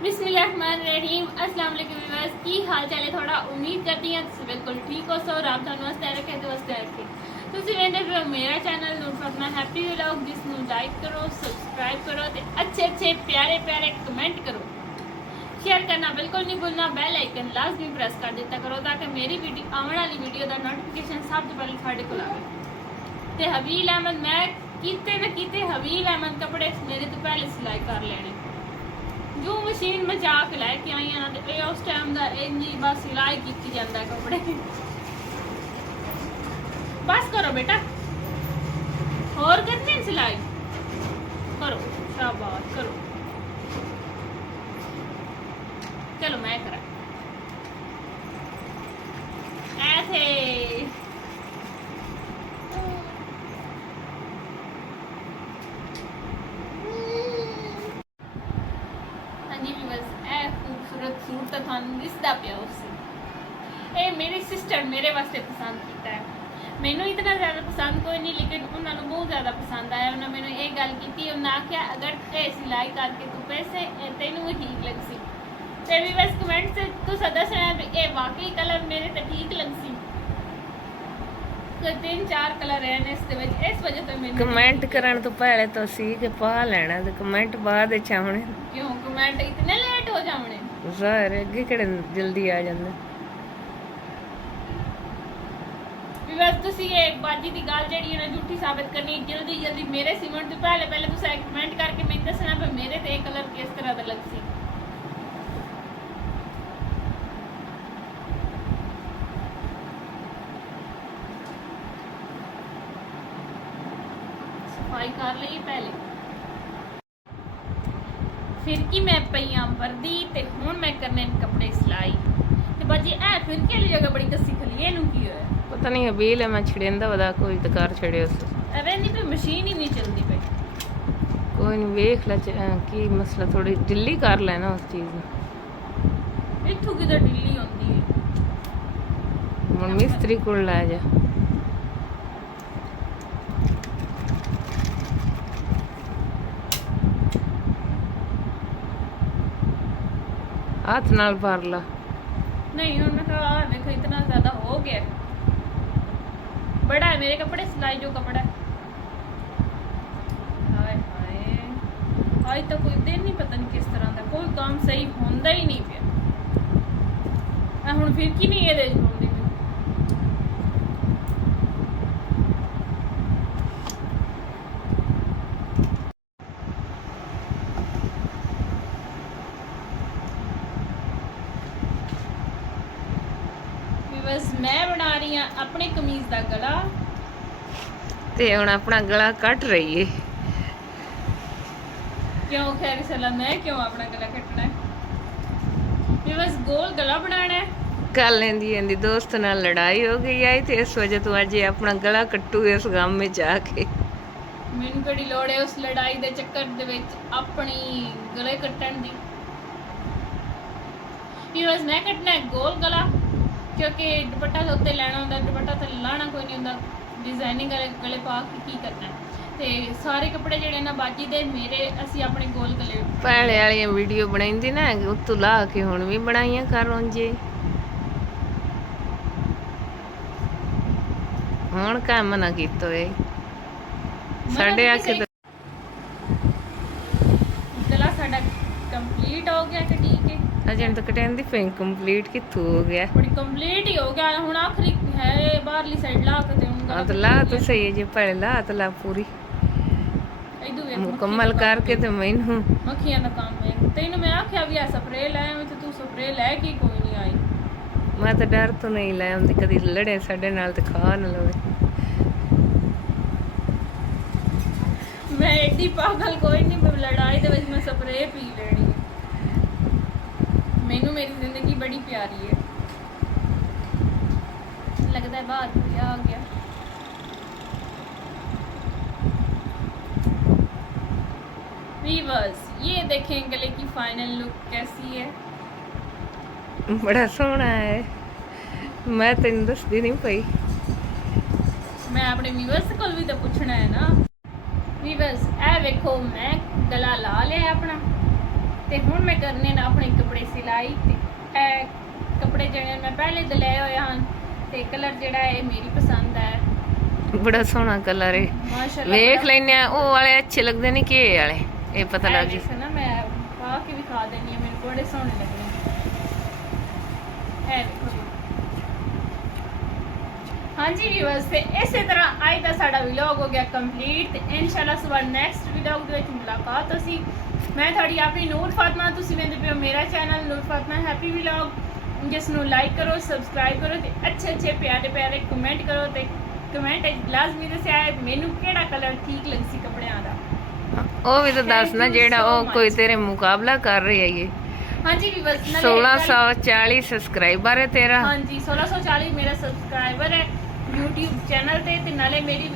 बिस्मिल्लाहिर्रहमानिर्रहीम अस्सलाम वालेकुम व्यूअर्स की हाल चाल है थोड़ा उम्मीद करती हैं तुम बिल्कुल ठीक हो सो रब ਤੁਹਾਨੂੰ ਵਸਤੇ ਰੱਖੇ ਤੇ ਵਸਤੇ ਰੱਖੇ ਤੁਸੀਂ ਵੇਖਦੇ ਹੋ ਮੇਰਾ ਚੈਨਲ ਨੂਰ ਫਾਤਮਾ ਹੈਪੀ ਵਲੌਗ ਜਿਸ ਨੂੰ ਲਾਈਕ ਕਰੋ ਸਬਸਕ੍ਰਾइब करो ਤੇ अच्छे अच्छे प्यारे प्यारे कमेंट करो शेयर करना बिल्कुल नहीं भूलना बेल आइकन लाजमी प्रेस कर दिया करो ताकि मेरी वीडियो आने वाली वीडियो का नोटिफिकेशन सब तो पहले ਤੁਹਾਡੇ ਕੋਲ ਆਵੇ ਤੇ ਹਵੀਲ ਅਹਿਮਦ मैं ਕੀਤੇ ਨਾ ਕੀਤੇ ਹਵੀਲ ਅਹਿਮਦ कपड़े मेरे तो पहले सिलाई कर लेने जो मशीन में जाके लैके आई ना तो उस टाइम का इंजी बस सिलाई की जाता है कपड़े बस करो बेटा और करते हैं सिलाई करो शाबाश करो चलो मैं करा ऐसे खूबसूरत सूट तो थानू दिसदा पिया उसे ये मेरी सिस्टर मेरे वास्ते पसंद किया है मैनू इतना ज़्यादा पसंद कोई नहीं लेकिन उन्होंने बहुत ज़्यादा पसंद आया उन्होंने मैंने ये गल की उन्हें आख्या अगर ते सिलाई करके तू पैसे तेनू भी ठीक लगसी ते भी बस कमेंट से तू दसना भी ये वाकई कलर मेरे तो ठीक लगसी तीन चार कलर हैं इस वजह तो मैं कमेंट करन तो पहले तो सी के पा लेना ते कमेंट बाद विच आउणे क्यों कमेंट इतने लेट हो जावणे ज़ाहिर अगे किहड़े जल्दी आ जांदे बस तुसी ये बाजी दी गल जेहड़ी है ना झूठी साबित करनी जल्दी जल्दी मेरे सीमेंट तो पहले तुसा कमेंट करके मैं दसना भी मेरे ते कलर किस तरह दा लगसी सफाई कर ली पहले फिर की मैं पईयां वर्दी ते हुण मैं करने कपड़े सिलाई ते बाजी ए फिर के जगह बड़ी कसी खली एनू की होया पता नहीं अबील है मैं छिड़ेंदा वदा कोई दकार छड़े उस अरे नहीं पे मशीन ही नहीं चलती पे कोई नहीं वेख ला की मसला थोड़ी ढिल्ली कर लेना उस चीज ਨੂੰ इत्थों की तो ढिल्ली होंदी है ਹੁਣ ਮਿਸਤਰੀ ਕੋਲ ਲੈ ਜਾ हाथ नाल भर ला नहीं हूँ मैं कहा देखो इतना ज़्यादा हो गया बड़ा है मेरे कपड़े सिलाई जो कपड़ा है हाय हाय आज तो कोई दिन नहीं पता नहीं किस तरह का कोई काम सही होंदा ही नहीं पे हुण फिर की नहीं ये होंदी बस मैं बना रही हूँ अपनी कमीज का गला ते हुण अपना गला कट रही है क्यों खैर सला मैं क्यों अपना गला कटना है ये बस गोल गला बनाना है कल इंदी दोस्त नाल लड़ाई हो गई आई ते इस वजह तो अज अपना गला कट्टू इस गम में जाके मैनू कड़ी लोड़ है उस लड़ाई दे चक्कर दे विच अपनी गले कट्टन दी ये बस मैं कटना है गोल गला क्योंकि दुपट्टा तो उत्ते लैना होंदा दुपट्टा तो लाना कोई नहीं होंदा डिजाइनिंग गले पा के की करना ते सारे कपड़े जेडे ना बाजी दे मेरे असी अपने गोल गले पहले वाली वीडियो बनाईंदी ना उत्तों ला के हुण भी बनाईयां कर उंजे हुण का मना कीतो ए साडे आखे गला साडा कंप्लीट हो गया कि ठीक है अजन तो कटेंदी पे कंप्लीट किथों हो गया बड़ी कंप्लीट ही हो गया हुन आखिरी है बाहरली साइड ला के हां तो ला तो सही है जे पहले ला पूरी मुकम्मल करके तो मैनू मक्खियां दा काम है तेन मैं आख्या भी स्प्रे ले तो तू स्प्रे ले के कोई नहीं आई मैं तो डर तो नहीं ले आंदी कदी लड़े साडे नाल ते खा न लवे मैं एडी पागल कोई नहीं लड़ाई दे विच मैं स्प्रे पी लेनी मैनू मेरी जिंदगी बड़ी प्यारी है लगता है बाहर कोई आ गया वीवर्स ये देखें गले की फाइनल लुक कैसी है बड़ा सोहना है मैं तेन दसदी नहीं पई मैं अपने वीवर्स को भी तो पूछना है ना वीवर्स ए देखो मैं गला ला लिया अपना ਤੇ ਹੁਣ ਮੈਂ ਕਰਨੇ ਨੇ ਆਪਣੇ ਕੱਪੜੇ ਸਿਲਾਈ ਤੇ ਇਹ ਕੱਪੜੇ ਜਿਹੜੇ ਮੈਂ ਪਹਿਲੇ ਦੇ ਲਏ ਹੋਏ ਹਨ ਤੇ ਕਲਰ ਜਿਹੜਾ ਹੈ ਮੇਰੀ ਪਸੰਦ ਹੈ। ਬੜਾ ਸੋਹਣਾ ਕਲਰ ਹੈ। ਮਾਸ਼ਾਅੱਲਾ ਵੇਖ ਲੈਨੇ ਆ ਉਹ ਵਾਲੇ ਅੱਛੇ ਲੱਗਦੇ ਨੇ ਕਿ ਇਹ ਵਾਲੇ, ਇਹ ਪਤਾ ਲੱਗ ਜੀ। ਨਾ ਮੈਂ ਪਾ ਕੇ ਵੀ ਖਾ ਦੇਣੀ ਆ, ਮੈਨੂੰ ਬੜੇ ਸੋਹਣੇ ਲੱਗਦੇ ਹੈ। ਦੇਖੋ ਜੀ। ਹਾਂਜੀ ਵੀਵਰਸ, ਤੇ ਇਸੇ ਤਰ੍ਹਾਂ ਅੱਜ ਦਾ ਸਾਡਾ ਵਲੌਗ ਹੋ ਗਿਆ ਕੰਪਲੀਟ ਤੇ ਇਨਸ਼ਾਅੱਲਾ ਸਵੇਰ ਨੈਕਸਟ ਵਲੌਗ ਦੇ ਵਿੱਚ ਮੁਲਾਕਾਤ ਹੋਸੀ। ਮੈਂ ਤੁਹਾਡੀ ਆਪਣੀ ਨੂਰ ਫਾਤਮਾ, ਤੁਸੀਂ ਵੇਖਦੇ ਪਏ ਹੋ ਮੇਰਾ ਚੈਨਲ ਨੂਰ ਫਾਤਮਾ ਹੈਪੀ ਵਲੌਗ, ਜਿਸ ਨੂੰ ਲਾਈਕ ਕਰੋ, ਸਬਸਕ੍ਰਾਈਬ ਕਰੋ ਤੇ ਅੱਛੇ ਪਿਆਰੇ ਪਿਆਰੇ ਕਮੈਂਟ ਕਰੋ ਤੇ ਕਮੈਂਟ ਵਿੱਚ ਲਾਜ਼ਮੀ ਦੱਸਿਆ ਮੈਨੂੰ ਕਿਹੜਾ ਕਲਰ ਠੀਕ ਲੱਗ ਸੀ ਕੱਪੜਿਆਂ ਦਾ। ਉਹ ਵੀ ਤਾਂ ਦੱਸ ਨਾ Thank you ਜਿਹੜਾ so ਉਹ ਕੋਈ much। ਤੇਰੇ ਮੁਕਾਬਲਾ ਕਰ ਰਹੀ ਹੈ। ਹਾਂਜੀ ਵੀਵਰਸ, 1640 ਸਬਸਕ੍ਰਾਈਬਰ ਹੈ ਤੇਰਾ। ਹਾਂਜੀ 1640 ਮੇਰਾ ਸਬਸਕ੍ਰਾਈਬਰ ਹੈ YouTube ਚੈਨਲ ਤੇ ਨਾਲੇ ਮੇਰੀ